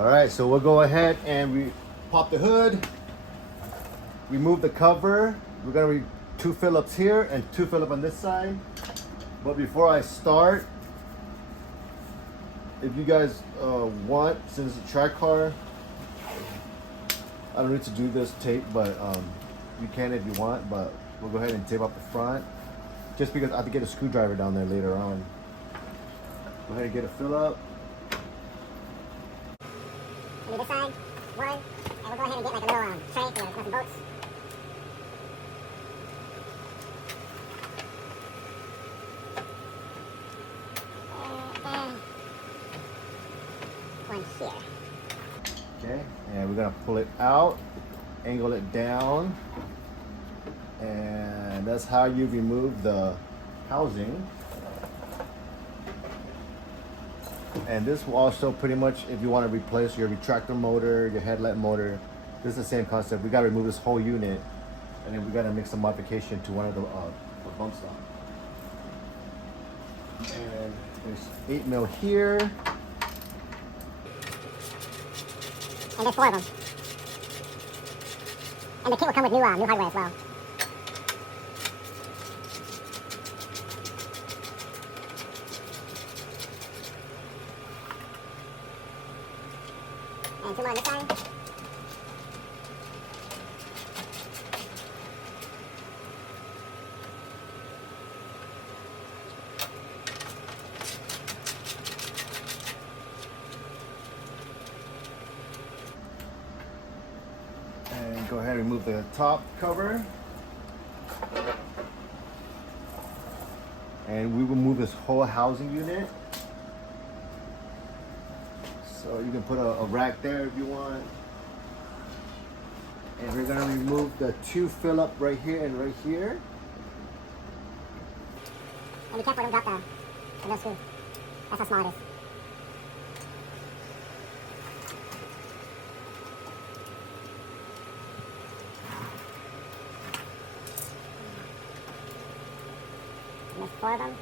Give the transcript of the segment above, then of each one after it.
All right, so we'll go ahead and we pop the hood, remove the cover. We're gonna 2 Phillips here and 2 Phillips on this side. But before I start, if you guys want, since it's a track car, I don't need to do this tape, but you can if you want. But we'll go ahead and tape up the front, just because I have to get a screwdriver down there later on. Go ahead and get a fill up. On this side, 1, and we'll go ahead and get like a little tray for the nuts and bolts. One here. Okay, and we're gonna pull it out, angle it down, and that's how you remove the housing. And this will also pretty much, if you want to replace your retractor motor, your headlight motor, this is the same concept. We got to remove this whole unit, and then we got to make some modification to one of the bump stock. And there's 8 mil here. And there's 4 of them. And the kit will come with new hardware as well. And 2 more on this side. And go ahead and remove the top cover. And we will move this whole housing unit. So you can put a rack there if you want. And we're gonna remove the 2 Phillips right here and right here. And be careful, don't drop the little screw. That's how small it is. And there's 4 of them.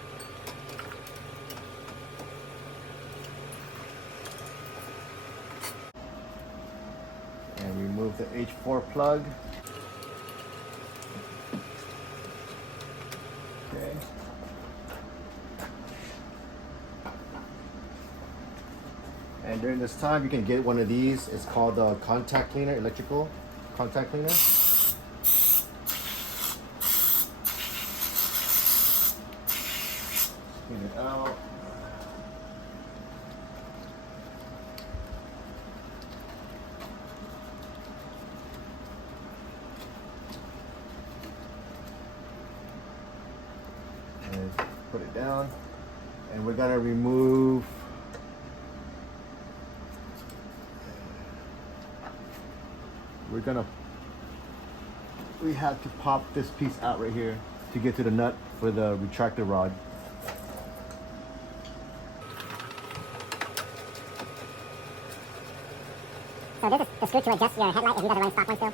And remove the H4 plug. Okay. And during this time, you can get one of these. It's called a contact cleaner, electrical contact cleaner. Clean it out. And put it down. And we're gonna remove we have to pop this piece out right here to get to the nut for the retractor rod. So this is the screw to adjust your headlight if you got the right stock one still.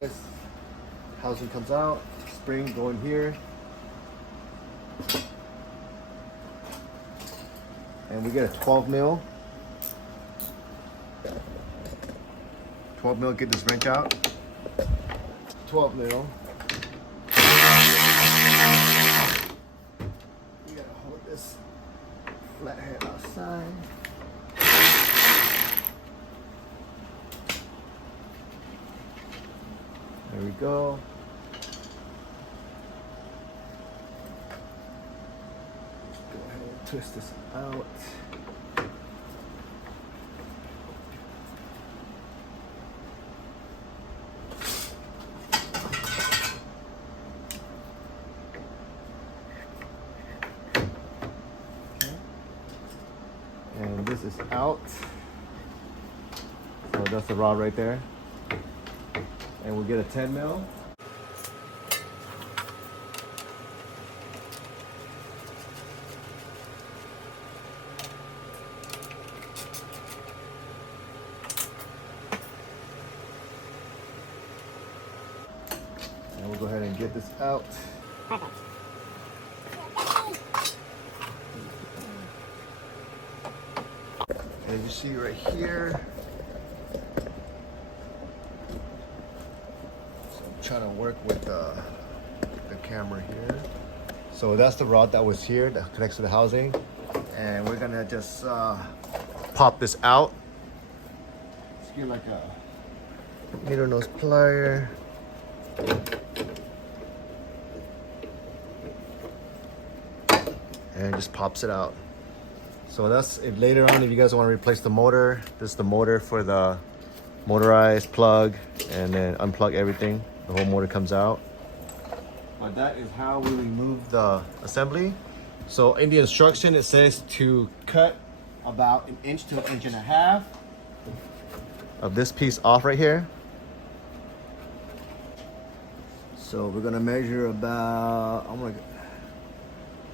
This housing comes out, spring going here, and we get a 12 mil. 12 mil, get this wrench out. 12 mil. You gotta hold this flathead outside. There we go. Go ahead and twist this out. And this is this out. So that's the rod right there. And we'll get a 10 mil. And we'll go ahead and get this out. Perfect. As you see right here. So I'm trying to work with the camera here. So that's the rod that was here that connects to the housing. And we're gonna just pop this out. Let's get like a needle nose plier. And it just pops it out. So that's if later on, if you guys want to replace the motor, this is the motor for the motorized plug, and then unplug everything. The whole motor comes out. But that is how we remove the assembly. So in the instruction, it says to cut about 1 inch to 1.5 inches of this piece off right here. So we're gonna measure about, I'm gonna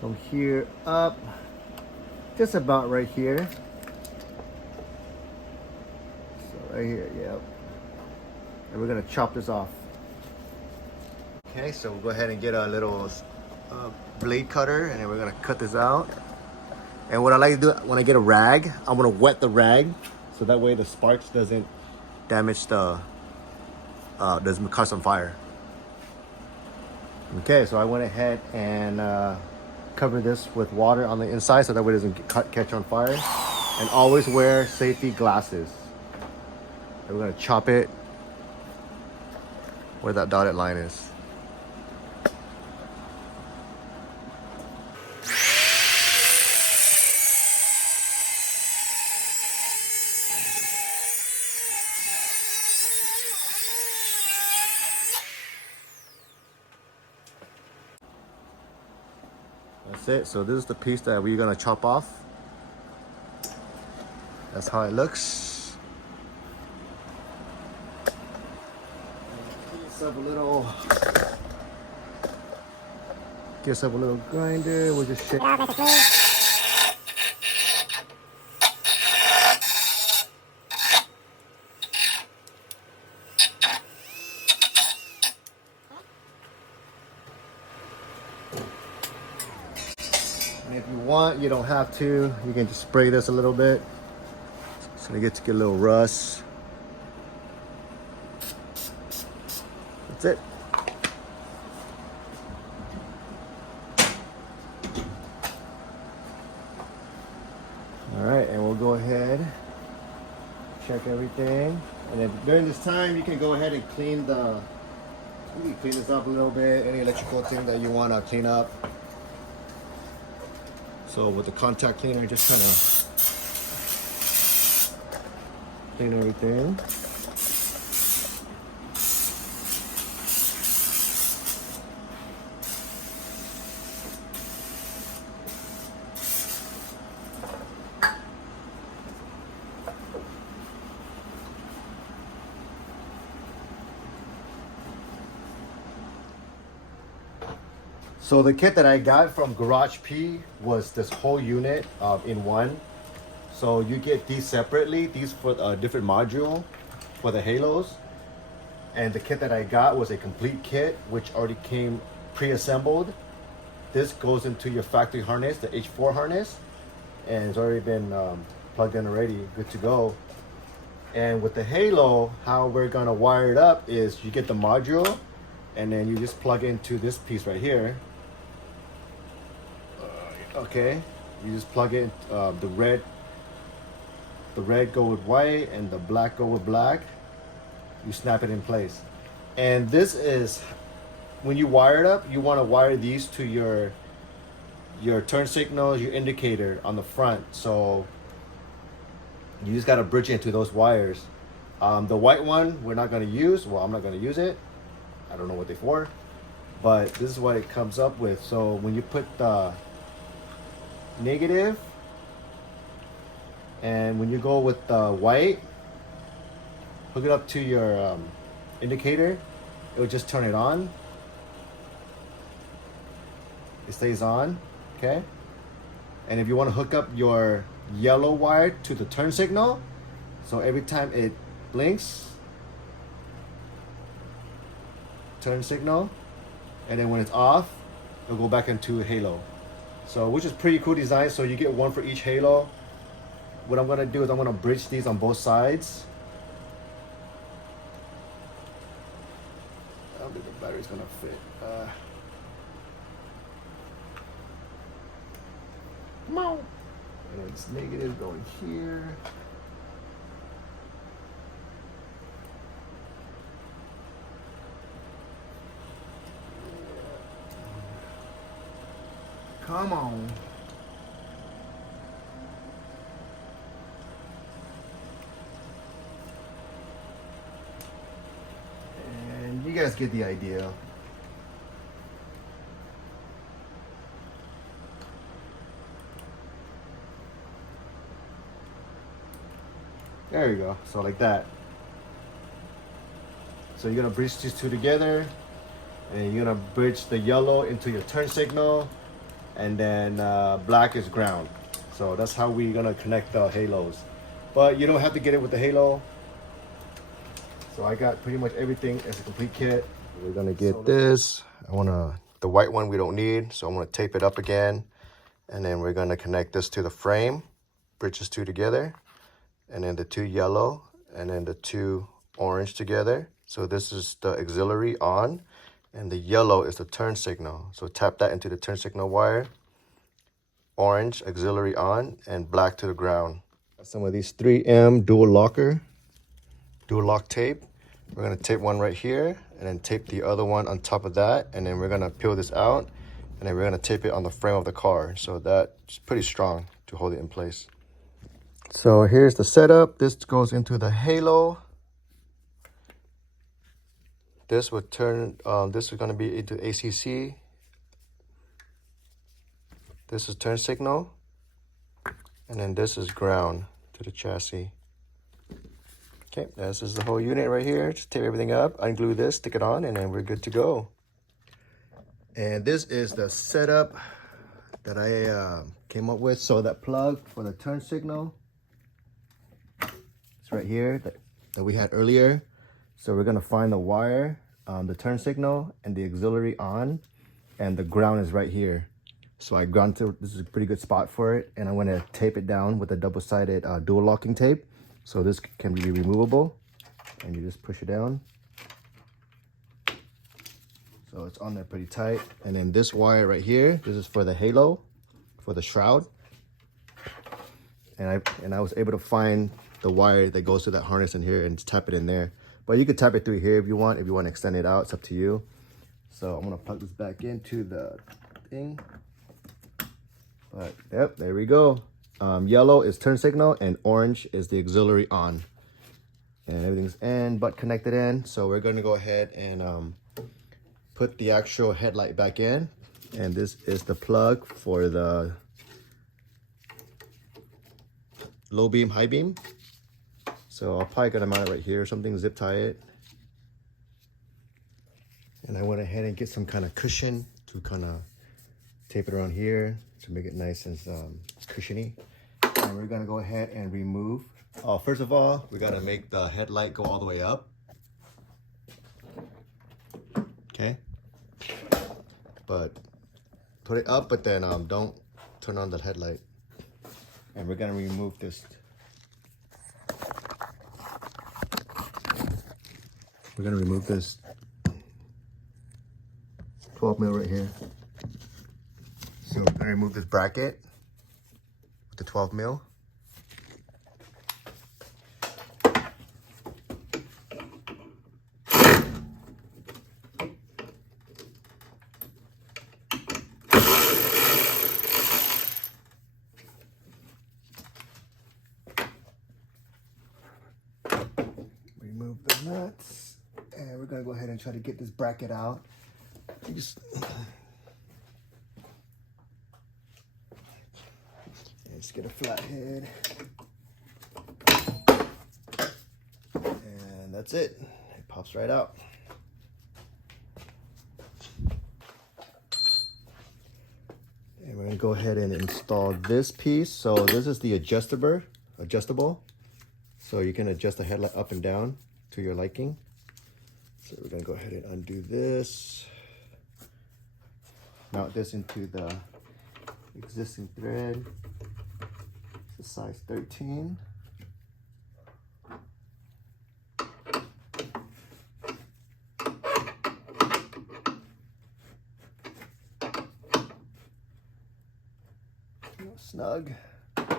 from here up, just about right here. So right here, yep. And we're gonna chop this off. Okay, so we'll go ahead and get a little blade cutter, and then we're gonna cut this out. And what I like to do when I get a rag, I'm gonna wet the rag, so that way the sparks doesn't damage the, doesn't cause on fire. Okay, so I went ahead and cover this with water on the inside so that way it doesn't catch on fire. And always wear safety glasses. And we're gonna chop it where that dotted line is. That's it. So this is the piece that we're gonna chop off. That's how it looks. Get yourself a little grinder. We'll just shake. Nice and smooth. And if you want, you don't have to. You can just spray this a little bit. So you get to get a little rust. That's it. All right, and we'll go ahead, check everything. And if during this time, you can go ahead and clean this up a little bit. Any electrical thing that you want to clean up. So with the contact cleaner, just kind of clean everything. So the kit that I got from Garage P was this whole unit in one. So you get these separately, these for a different module for the halos. And the kit that I got was a complete kit, which already came pre-assembled. This goes into your factory harness, the H4 harness, and it's already been plugged in already, good to go. And with the halo, how we're gonna wire it up is you get the module, and then you just plug into this piece right here. Okay, you just plug it. The red go with white, and the black go with black. You snap it in place, and this is when you wire it up. You want to wire these to your turn signals, your indicator on the front. So you just got to bridge into those wires. The white one we're not going to use. Well, I'm not going to use it. I don't know what they're for, but this is what it comes up with. So when you put the negative, And when you go with the white, hook it up to your indicator. It will just turn it on. It stays on, okay? And if you want to hook up your yellow wire to the turn signal, so every time it blinks, turn signal, and then when it's off, it'll go back into halo. So, which is pretty cool design. So you get one for each halo. What I'm gonna do is I'm gonna bridge these on both sides. I don't think the battery's gonna fit. Come on. And it's negative going here. Come on. And you guys get the idea. There you go. So like that. So you're gonna bridge these two together, and you're gonna bridge the yellow into your turn signal, and then black is ground. So that's how we're gonna connect the halos. But you don't have to get it with the halo. So I got pretty much everything as a complete kit. We're gonna get this. The white one we don't need, so I'm gonna tape it up again, and then we're gonna connect this to the frame, bridge these two together, and then the two yellow, and then the two orange together. So this is the auxiliary on, and the yellow is the turn signal. So tap that into the turn signal wire, orange auxiliary on, and black to the ground. Some of these 3M dual lock tape. We're gonna tape one right here, and then tape the other one on top of that, and then we're gonna peel this out, and then we're gonna tape it on the frame of the car. So that's pretty strong to hold it in place. So here's the setup. This goes into the halo. This would turn, this is gonna be into ACC. This is turn signal. And then this is ground to the chassis. Okay, this is the whole unit right here. Just tape everything up, unglue this, stick it on, and then we're good to go. And this is the setup that I came up with. So that plug for the turn signal, it's right here that we had earlier. So we're gonna find the wire, the turn signal, and the auxiliary on, and the ground is right here. So I ground to, this is a pretty good spot for it, and I'm gonna tape it down with a double-sided dual locking tape. So this can be removable, and you just push it down. So it's on there pretty tight. And then this wire right here, this is for the halo, for the shroud. And I was able to find the wire that goes to that harness in here and just tap it in there. But you could tap it through here if you want. If you want to extend it out, it's up to you. So I'm gonna plug this back into the thing. But yep, there we go. Yellow is turn signal, and orange is the auxiliary on. And everything's in but connected in. So we're gonna go ahead and put the actual headlight back in. And this is the plug for the low beam, high beam. So I'll probably gonna mount it right here or something, zip tie it. And I went ahead and get some kind of cushion to kind of tape it around here to make it nice and cushiony. And we're gonna go ahead and remove. First of all, we gotta make the headlight go all the way up. Okay. But put it up, but then don't turn on the headlight. And we're gonna remove this. We're gonna remove this 12 mil right here. So I'm gonna remove this bracket with the 12 mil. Remove the nuts, and we're gonna go ahead and try to get this bracket out. Let's get a flat head. And that's it. It pops right out. And we're gonna go ahead and install this piece. So this is the adjustable. So you can adjust the headlight up and down to your liking. So we're gonna go ahead and undo this. Mount this into the existing thread. It's a size 13. Snug. And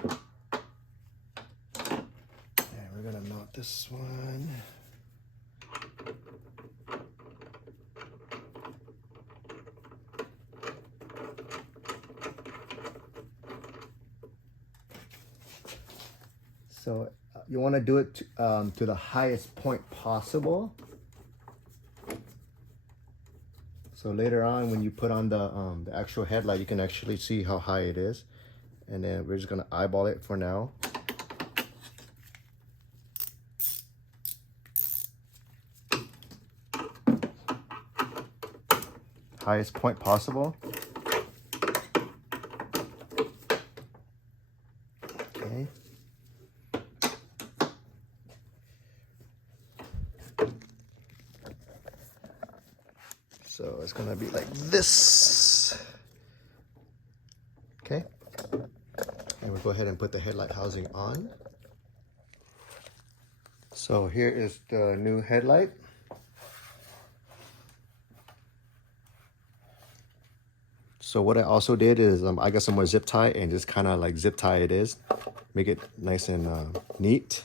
we're gonna mount this one. So you want to do it to the highest point possible. So later on, when you put on the actual headlight, you can actually see how high it is. And then we're just gonna eyeball it for now. Highest point possible. Okay. So it's gonna be like this. Okay. And we'll go ahead and put the headlight housing on. So here is the new headlight. So what I also did is I got some more zip tie and just kind of like zip tie it is. Make it nice and neat.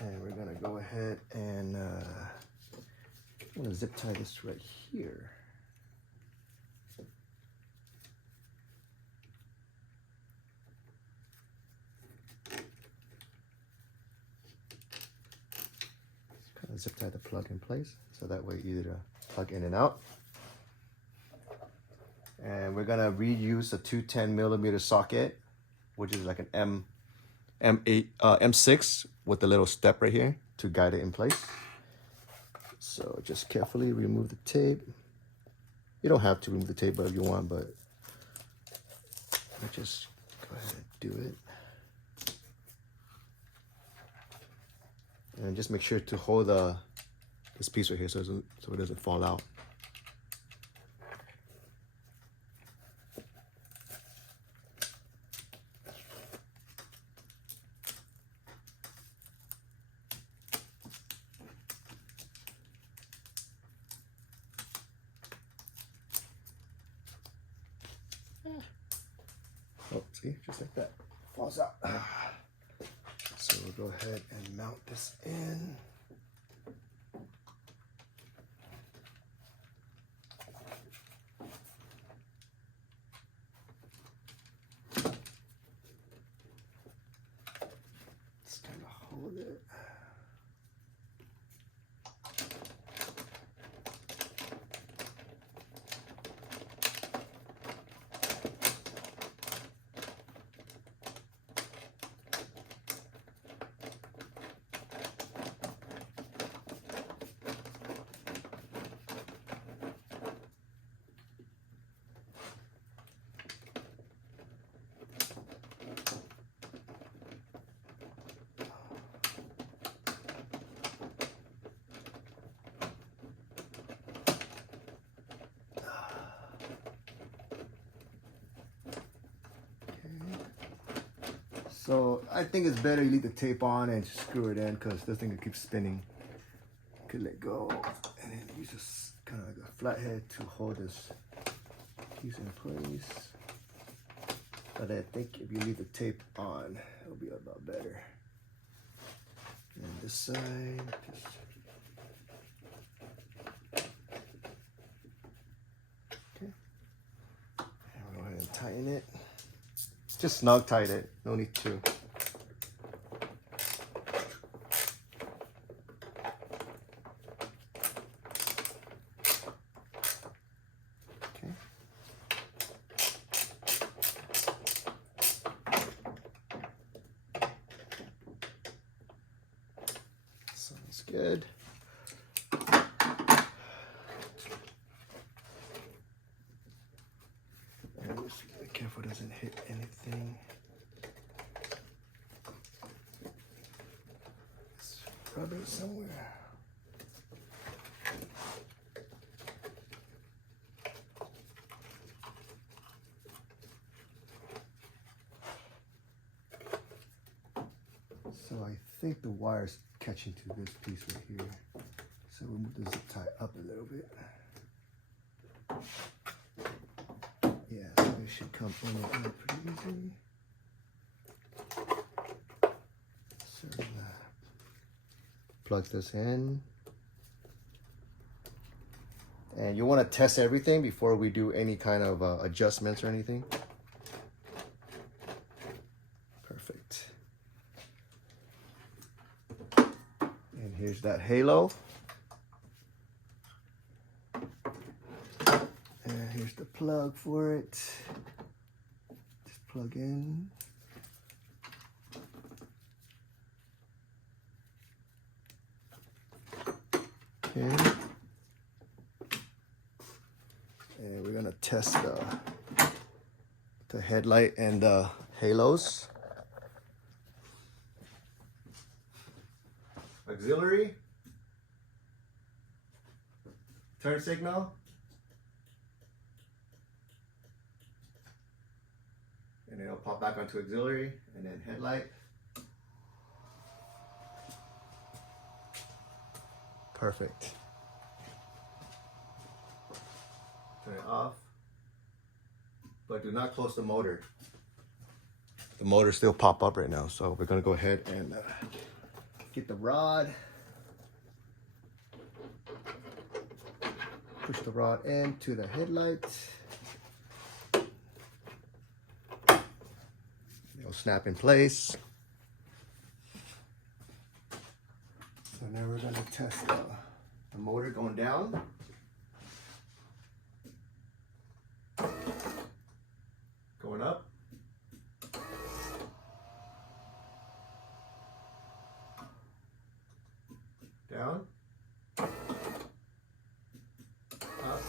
And we're gonna go ahead and I'm gonna zip tie this right here. Kind of zip tie the plug in place so that way easy to plug in and out. And we're gonna reuse a 210mm socket, which is like an M6 with a little step right here to guide it in place. So just carefully remove the tape. You don't have to remove the tape, but if you want, but just go ahead and do it. And just make sure to hold this piece right here so it doesn't fall out. Oh, see, just like that, falls out. So we'll go ahead and mount this in. Just kind of hold it. So I think it's better you leave the tape on and just screw it in because this thing keeps spinning. You could let go and then use this kind of like a flathead to hold this piece in place. But I think if you leave the tape on, it'll be a lot better. And this side, just okay. And we'll go ahead and tighten it. Just snug tight it, no need to. Okay. good. And just be careful it doesn't hit anything. Let's rub it somewhere. So I think the wire's catching to this piece right here. So we'll move the zip tie up a little bit. Yeah, so it should come in and out pretty easy. So plug this in. And you want to test everything before we do any kind of adjustments or anything. Perfect. And here's that halo. And here's the plug for it. Just plug in. Okay. And we're gonna test the headlight and the halos. Auxiliary. Turn signal. And it'll pop back onto auxiliary and then headlight. Perfect. Turn it off. But do not close the motor. The motor still pop up right now, so we're gonna go ahead and get the rod. Push the rod into the headlight. It'll snap in place. So now we're gonna test the motor going down. Going up. Down. Up.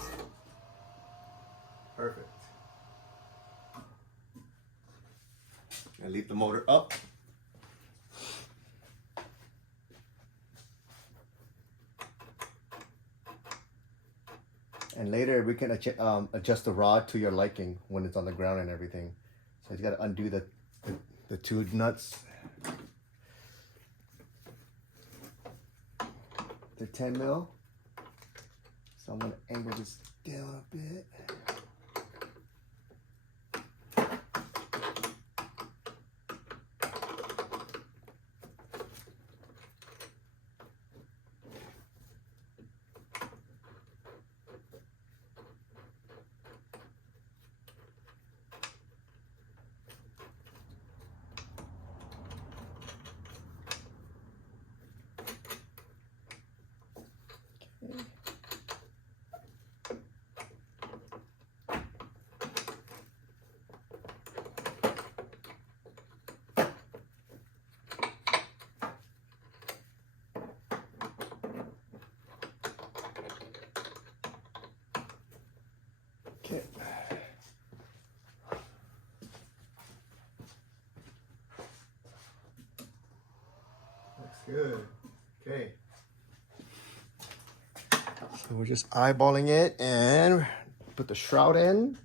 Perfect. And leave the motor up. And later we can adjust the rod to your liking when it's on the ground and everything. So you got to undo the two nuts. They're 10 mil. So I'm going to angle this down a bit. Okay. Looks good. Okay. So we're just eyeballing it and put the shroud in.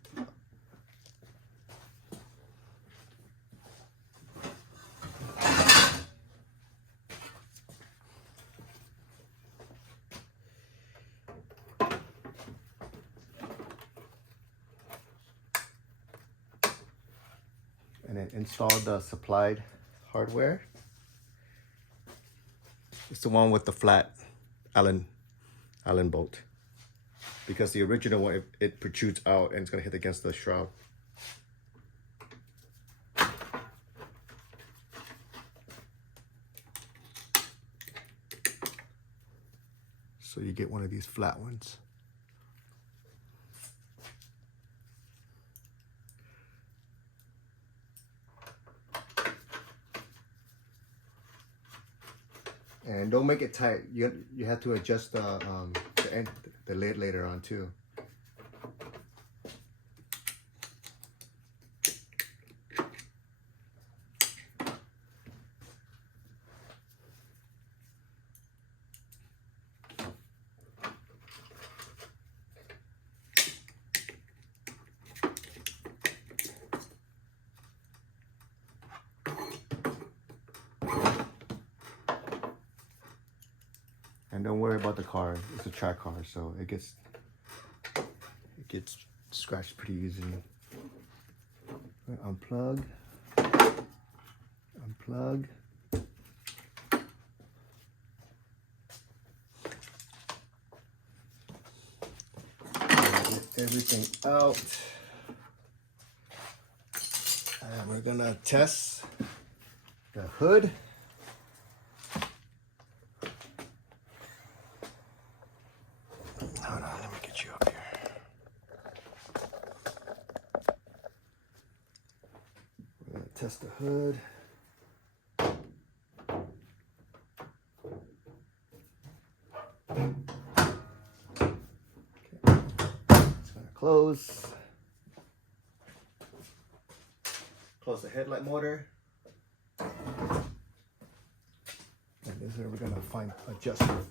And then install the supplied hardware. It's the one with the flat Allen bolt. Because the original one, it protrudes out and it's gonna hit against the shroud. So you get one of these flat ones. And don't make it tight. You have to adjust the end, the lid later on too. And don't worry about the car. It's a track car, so it gets scratched pretty easily. Unplug. Unplug. Get everything out. And we're gonna test the hood. Hold on, let me get you up here. We're gonna test the hood. Okay. It's gonna close. Close the headlight motor. And this is where we're gonna find adjustment.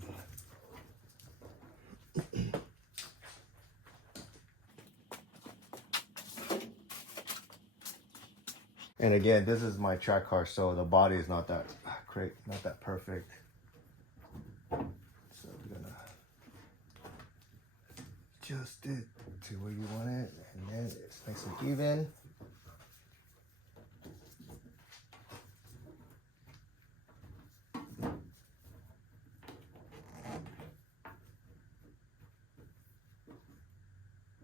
And again, this is my track car, so the body is not that great, not that perfect. So we're gonna adjust it to where you want it, and then it's nice and even.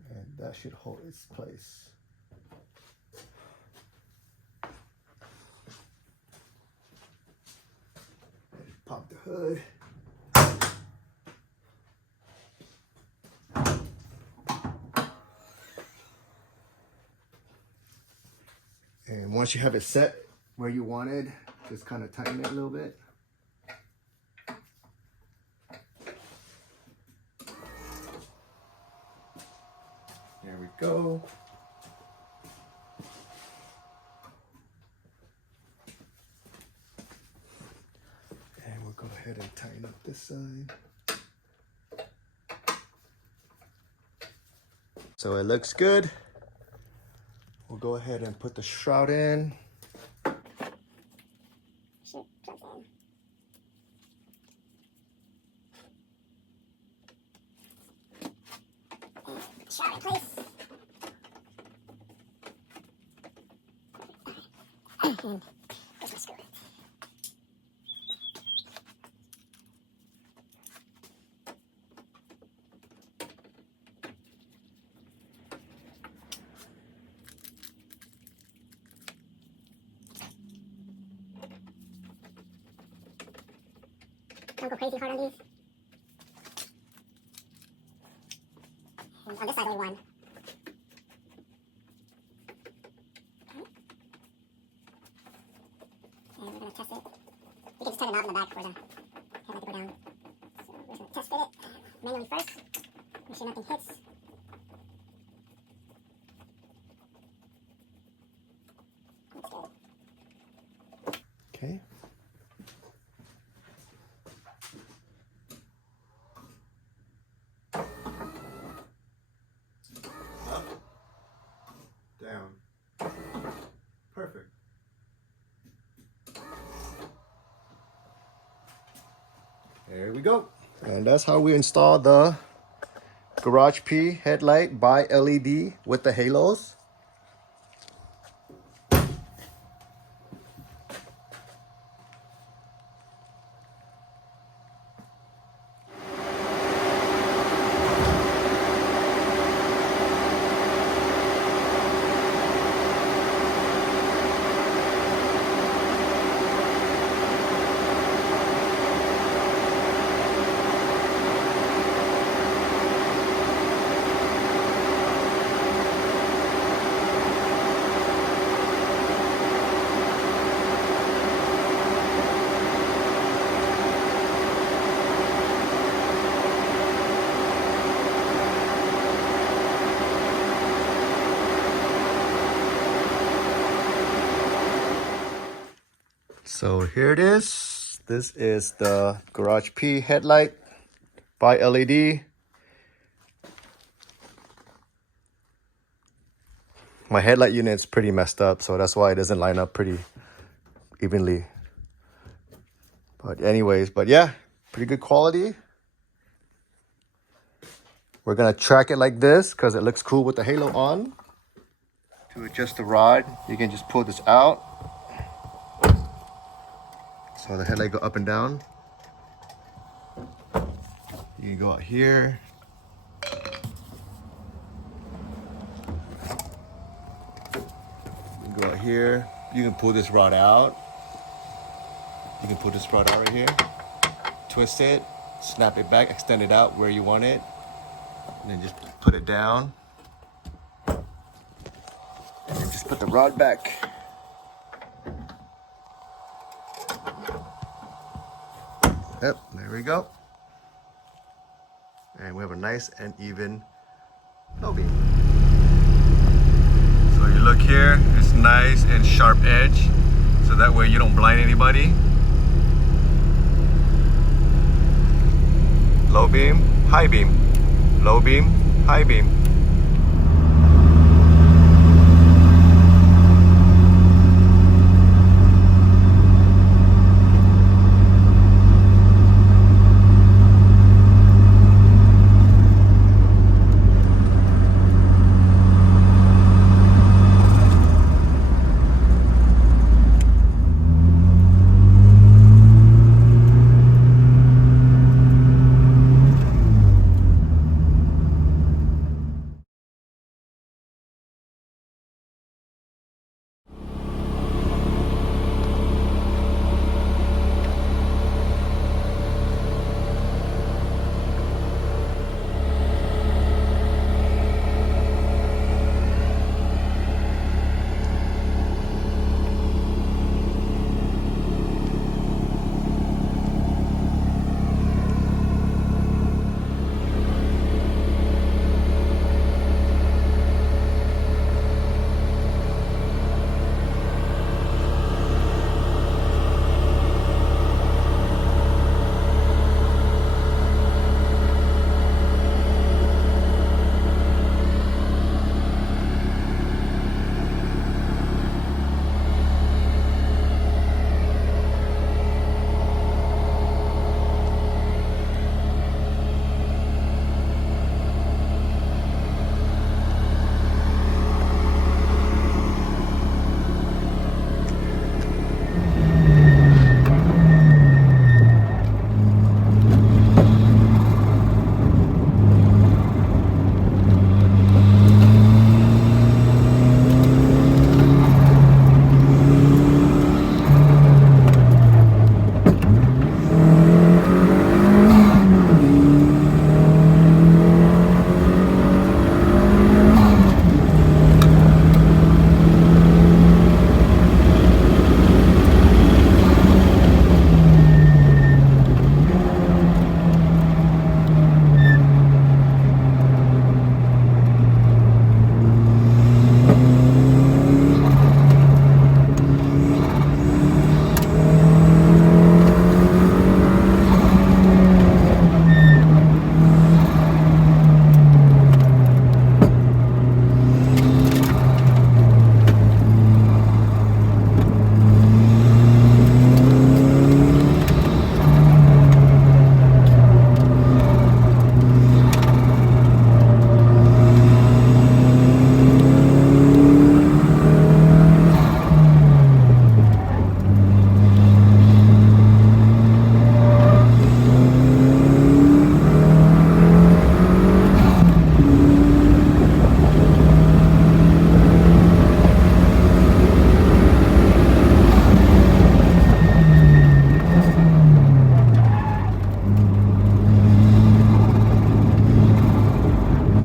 And that should hold its place. Pop the hood. And once you have it set where you wanted, just kind of tighten it a little bit. There we go. And we'll go ahead and tighten up this side. So it looks good. We'll go ahead and put the shroud in. Shoot, plugs in. And shroud in place. And here's my screw. Don't go crazy hard on these. And on this side, only one. Okay. And we're going to test it. You can just turn the knob in the back for the headlight to go down. So we're just going to test fit it manually first. Make sure nothing hits. That's good. Okay. Up, down. Perfect. There we go. And that's how we install the Garage P headlight by LED with the halos. So here it is. This is the Garage P headlight by LED. My headlight unit's pretty messed up, so that's why it doesn't line up pretty evenly. But anyways, but yeah, pretty good quality. We're gonna track it like this because it looks cool with the halo on. To adjust the rod, you can just pull this out. So the headlight go up and down. You can go out here. You can go out here. You can pull this rod out. You can pull this rod out right here. Twist it, snap it back, extend it out where you want it. And then just put it down. And then just put the rod back. Yep, there we go. And we have a nice and even low beam. So you look here, it's nice and sharp edge. So that way you don't blind anybody. Low beam, high beam. Low beam, high beam.